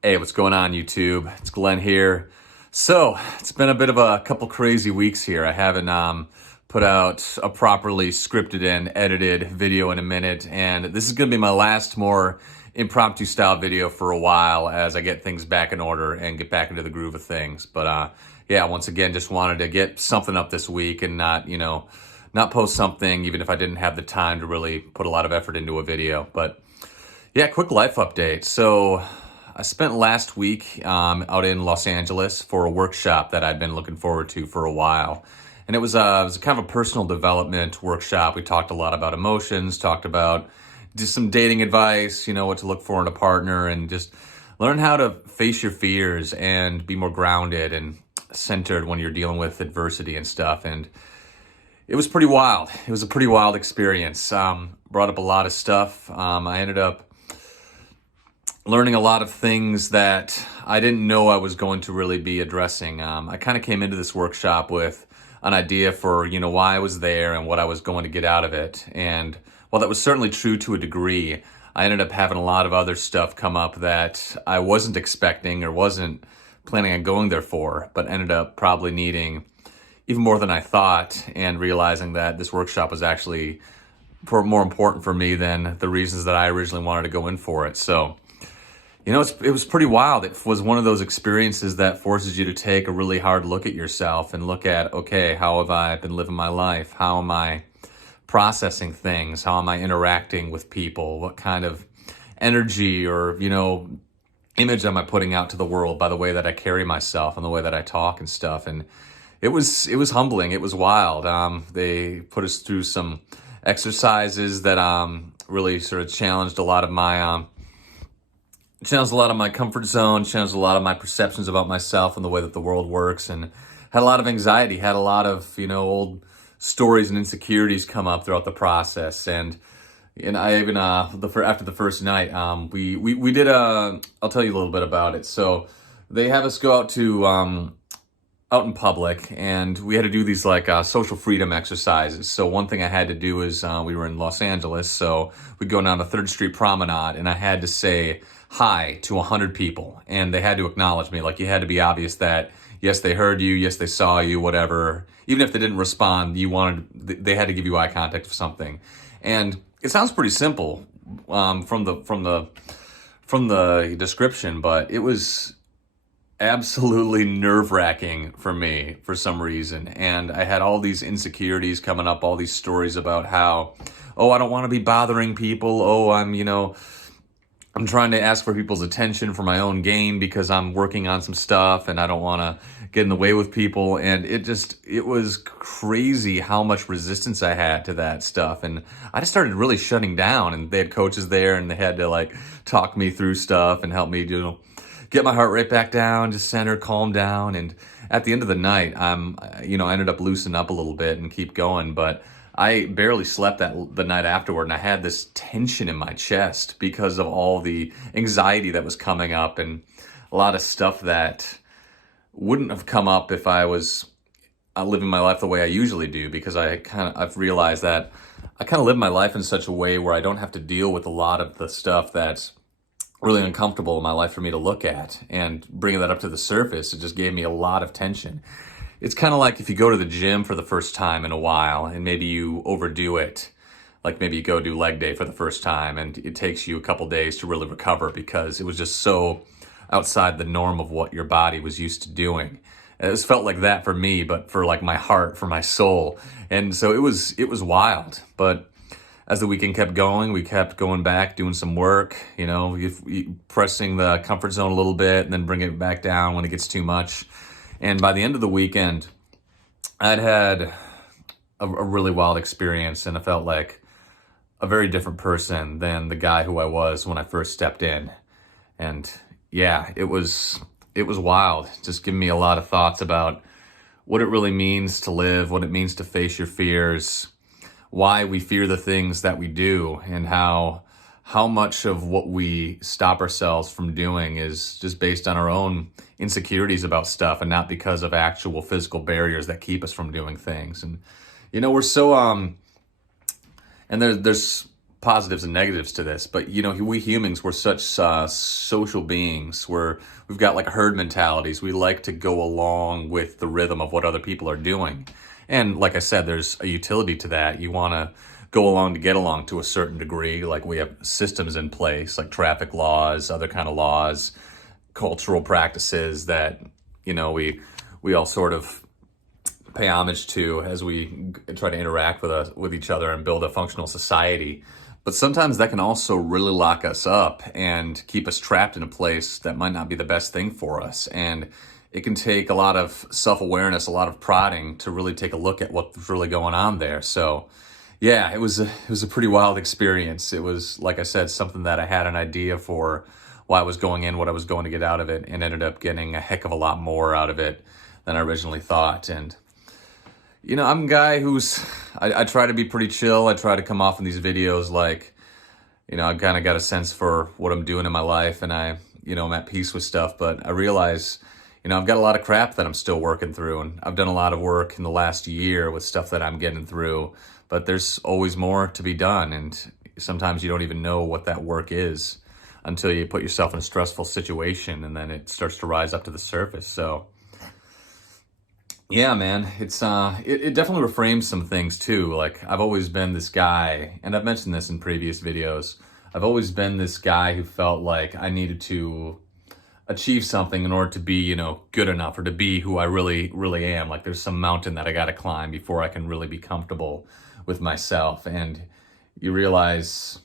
Hey, what's going on, YouTube? It's Glenn here. So, it's been a bit of a couple crazy weeks here. I haven't put out a properly scripted and edited video in a minute, and this is going to be my last more impromptu style video for a while as I get things back in order and get back into the groove of things. But yeah, once again, just wanted to get something up this week and not post something even if I didn't have the time to really put a lot of effort into a video. But yeah, quick life update. So I spent last week out in Los Angeles for a workshop that I'd been looking forward to for a while. And it was kind of a personal development workshop. We talked a lot about emotions, talked about just some dating advice, what to look for in a partner, and just learn how to face your fears and be more grounded and centered when you're dealing with adversity and stuff. And it was pretty wild. It was a pretty wild experience. Brought up a lot of stuff. I ended up learning a lot of things that I didn't know I was going to really be addressing. I kind of came into this workshop with an idea for, why I was there and what I was going to get out of it. And while that was certainly true to a degree, I ended up having a lot of other stuff come up that I wasn't expecting or wasn't planning on going there for, but ended up probably needing even more than I thought, and realizing that this workshop was actually more important for me than the reasons that I originally wanted to go in for it. So it was pretty wild. It was one of those experiences that forces you to take a really hard look at yourself and look at, okay, how have I been living my life? How am I processing things? How am I interacting with people? What kind of energy or, image am I putting out to the world by the way that I carry myself and the way that I talk and stuff? And it was humbling. It was wild. They put us through some exercises that really sort of challenged a lot of my comfort zone, challenged a lot of my perceptions about myself and the way that the world works, and had a lot of anxiety, had a lot of, old stories and insecurities come up throughout the process. And I even, after the first night, we did I'll tell you a little bit about it. So they have us go out in public, and we had to do these social freedom exercises. So one thing I had to do is, we were in Los Angeles, so we'd go down to 3rd Street Promenade, and I had to say hi to 100 people, and they had to acknowledge me. You had to be obvious that, yes, they heard you, yes, they saw you, whatever. Even if they didn't respond, they had to give you eye contact or something. And it sounds pretty simple from the description, but it was absolutely nerve-wracking for me for some reason. And I had all these insecurities coming up, all these stories about how, oh, I don't want to be bothering people. Oh, I'm trying to ask for people's attention for my own gain because I'm working on some stuff and I don't want to get in the way with people. And it was crazy how much resistance I had to that stuff. And I just started really shutting down, and they had coaches there and they had to talk me through stuff and help me, get my heart rate back down, just center, calm down. And at the end of the night, I ended up loosening up a little bit and keep going, but I barely slept the night afterward, and I had this tension in my chest because of all the anxiety that was coming up and a lot of stuff that wouldn't have come up if I was living my life the way I usually do, because I've realized that I kind of live my life in such a way where I don't have to deal with a lot of the stuff that's really uncomfortable in my life for me to look at, and bringing that up to the surface, it just gave me a lot of tension. It's kind of like if you go to the gym for the first time in a while and maybe you overdo it. Like maybe you go do leg day for the first time and it takes you a couple days to really recover because it was just so outside the norm of what your body was used to doing. It was felt like that for me, but for my heart, for my soul. And so it was wild. But as the weekend kept going, we kept going back, doing some work, pressing the comfort zone a little bit and then bringing it back down when it gets too much. And by the end of the weekend, I'd had a really wild experience, and I felt like a very different person than the guy who I was when I first stepped in. And yeah, it was wild. Just giving me a lot of thoughts about what it really means to live, what it means to face your fears, why we fear the things that we do, and how much of what we stop ourselves from doing is just based on our own insecurities about stuff and not because of actual physical barriers that keep us from doing things. And we're so and there's positives and negatives to this, but we humans, we're such social beings. We've got like herd mentalities. We like to go along with the rhythm of what other people are doing. And like I said, there's a utility to that. You want to go along to get along to a certain degree. Like we have systems in place, like traffic laws, other kind of laws, cultural practices that, we all sort of pay homage to as we try to interact with each other and build a functional society. But sometimes that can also really lock us up and keep us trapped in a place that might not be the best thing for us. And it can take a lot of self-awareness, a lot of prodding to really take a look at what's really going on there. So yeah, it was a pretty wild experience. It was, like I said, something that I had an idea for why I was going in, what I was going to get out of it, and ended up getting a heck of a lot more out of it than I originally thought. And I'm a guy I try to be pretty chill. I try to come off in these videos like, I kind of got a sense for what I'm doing in my life, and I'm at peace with stuff. But I realize, I've got a lot of crap that I'm still working through, and I've done a lot of work in the last year with stuff that I'm getting through, but there's always more to be done. And sometimes you don't even know what that work is until you put yourself in a stressful situation, and then it starts to rise up to the surface. So yeah, man, it definitely reframes some things too. Like I've always been this guy, and I've mentioned this in previous videos, I've always been this guy who felt like I needed to achieve something in order to be, good enough, or to be who I really, really am. Like there's some mountain that I got to climb before I can really be comfortable with myself. And you realize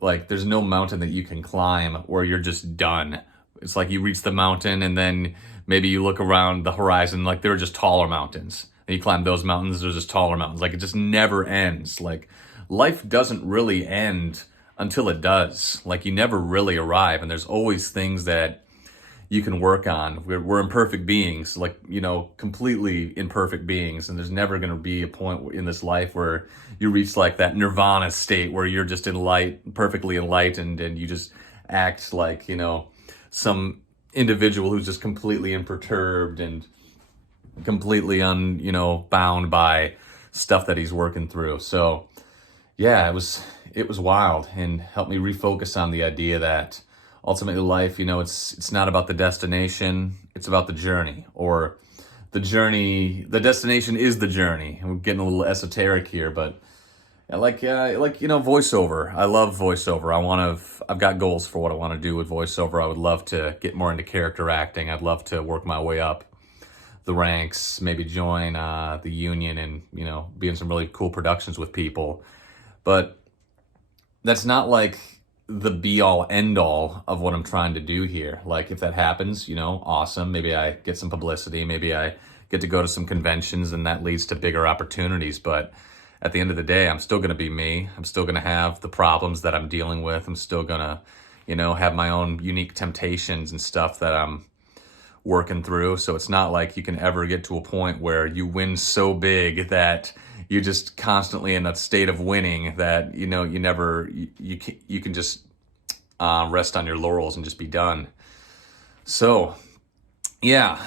like there's no mountain that you can climb where you're just done. It's like you reach the mountain and then maybe you look around the horizon, like there are just taller mountains. And you climb those mountains, there's just taller mountains. Like it just never ends. Like life doesn't really end until it does. Like you never really arrive, and there's always things that you can work on. We're imperfect beings, like, completely imperfect beings. And there's never going to be a point in this life where you reach like that nirvana state where you're just perfectly enlightened, and you just act like, some individual who's just completely imperturbed and completely bound by stuff that he's working through. So yeah, it was wild, and helped me refocus on the idea that ultimately life, it's not about the destination, it's about the journey. Or the destination is the journey. And we're getting a little esoteric here, but voiceover. I love voiceover. I've got goals for what I want to do with voiceover. I would love to get more into character acting. I'd love to work my way up the ranks, maybe join the union, and be in some really cool productions with people. But that's not like the be all end all of what I'm trying to do here. Like if that happens, awesome. Maybe I get some publicity, maybe I get to go to some conventions, and that leads to bigger opportunities. But at the end of the day, I'm still going to be me. I'm still going to have the problems that I'm dealing with. I'm still going to, have my own unique temptations and stuff that I'm working through. So it's not like you can ever get to a point where you win so big that you're just constantly in a state of winning that, you can just rest on your laurels and just be done. So yeah,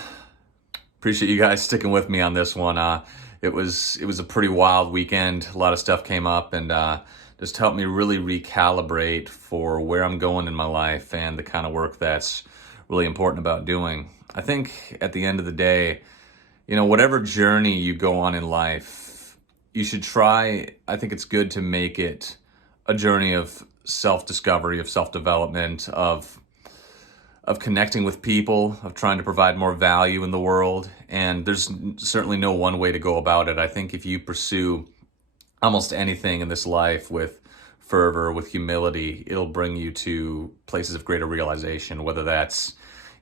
appreciate you guys sticking with me on this one. It was a pretty wild weekend. A lot of stuff came up, and just helped me really recalibrate for where I'm going in my life and the kind of work that's really important about doing. I think at the end of the day, whatever journey you go on in life, you should try, I think it's good to make it a journey of self-discovery, of self-development, of connecting with people, of trying to provide more value in the world. And there's certainly no one way to go about it. I think if you pursue almost anything in this life with fervor, with humility, it'll bring you to places of greater realization, whether that's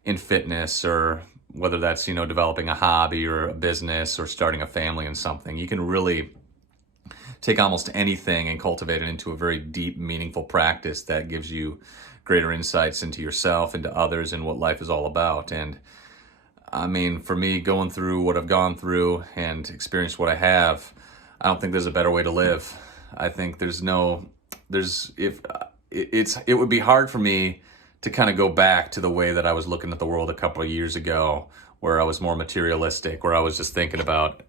in fitness, or whether that's, developing a hobby or a business, or starting a family in something. You can really take almost anything and cultivate it into a very deep, meaningful practice that gives you greater insights into yourself, into others, and what life is all about. And I mean, for me, going through what I've gone through and experienced what I have, I don't think there's a better way to live. I think it would be hard for me to kind of go back to the way that I was looking at the world a couple of years ago, where I was more materialistic, where I was just thinking about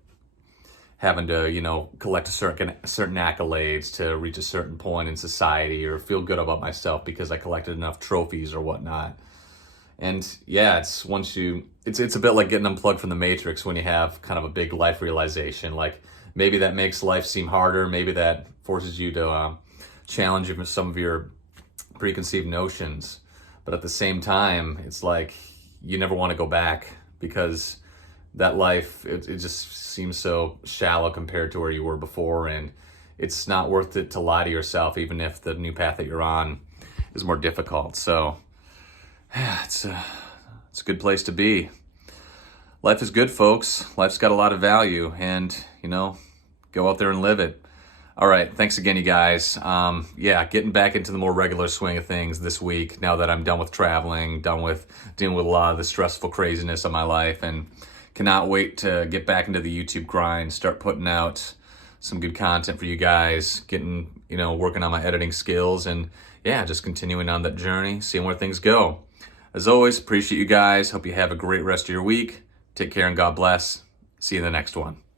having to, collect certain accolades to reach a certain point in society or feel good about myself because I collected enough trophies or whatnot. And yeah, it's a bit like getting unplugged from the Matrix when you have kind of a big life realization. Like maybe that makes life seem harder. Maybe that forces you to challenge some of your preconceived notions. But at the same time, it's like you never want to go back because that life, it just seems so shallow compared to where you were before. And it's not worth it to lie to yourself, even if the new path that you're on is more difficult. So it's a good place to be. Life is good, folks. Life's got a lot of value, and go out there and live it. All right, thanks again, you guys. Getting back into the more regular swing of things this week. Now that I'm done with traveling, done with dealing with a lot of the stressful craziness of my life, and cannot wait to get back into the YouTube grind. Start putting out some good content for you guys. Working on my editing skills, and just continuing on that journey, seeing where things go. As always, appreciate you guys. Hope you have a great rest of your week. Take care and God bless. See you in the next one.